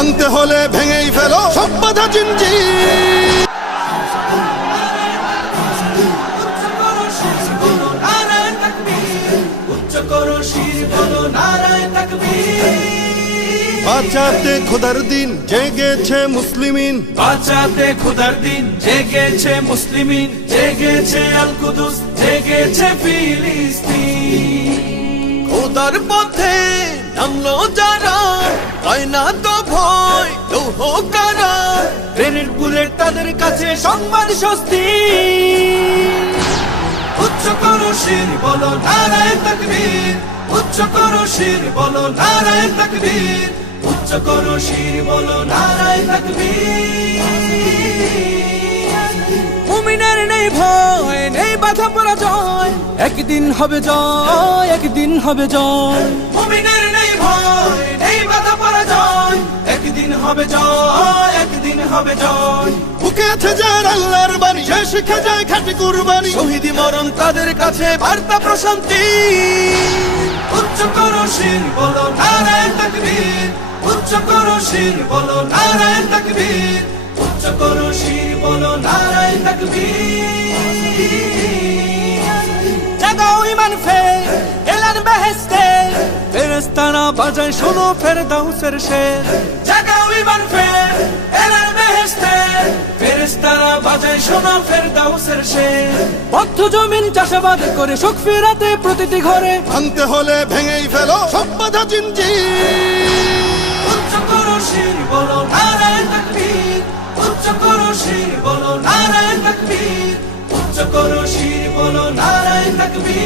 ভাঙতে হলে ভেঙেই ফেলো সব বাধা জিঞ্জির। বাঁচাতে খোদার দিন জেগেছে মুসলিমিন, বাঁচাতে খোদার দিন জেগেছে মুসলিমিন, জেগেছে আল কুদুস, জেগেছে ফিলিস্তিন। খোদার পথে নামলো যারা, হয় না তো ভয় লৌহ কারা, ট্রেনের বুলেট তাদের কাছে সংবাদ স্বস্তি। উচ্চ করো শির বলো নারায়ে তাকবীর, উচ্চ করো শির বলো নারায়ে তাকবীর, উচ্চ করো শির বলো নারায়ে তাকবীর। মুমিনের নেই ভয়, নেই বাধা পরাজয়, একদিন হবে জয়, একদিন হবে জয়। মুমিনের নেই ভয়, নেই বাধা পরাজয়, একদিন হবে জয়, একদিন হবে জয়। বুকে আছে যার আল্লাহর বাণী, সে শিখে যায় খাঁটি কুরবানি, শহীদি মরণ তাদের কাছে বার্তা প্রশান্তি। উচ্চ করো শির বলো নারায়ে তাকবীর, উচ্চ করো শির বলো নারায়ে তাকবীর, উচ্চ করো শির বলো নারায়ে তাকবীর। জাগাও ঈমান ফের এলান বেহেশতে, ফেরেশতারা বাজায় শোনো ফেরদাউসের শের। জাগাও ঈমান ফের এলান বেহেশতে, ফেরেশতারা বাজায় শোনো ফেরদাউসের শের। বদ্ধ জমিন চাষাবাদ করে সুখ ফেরাতে প্রতিটি ঘরে, ভাঙতে হলে ভেঙেই ফেলো সব বাধা জিঞ্জির। উচ্চ করো শির বলো নারায়ে তাকবীর, উচ্চ করো শির বলো নারায়ে তাকবীর, উচ্চ করো শির বলো নারায়ে তাকবীর।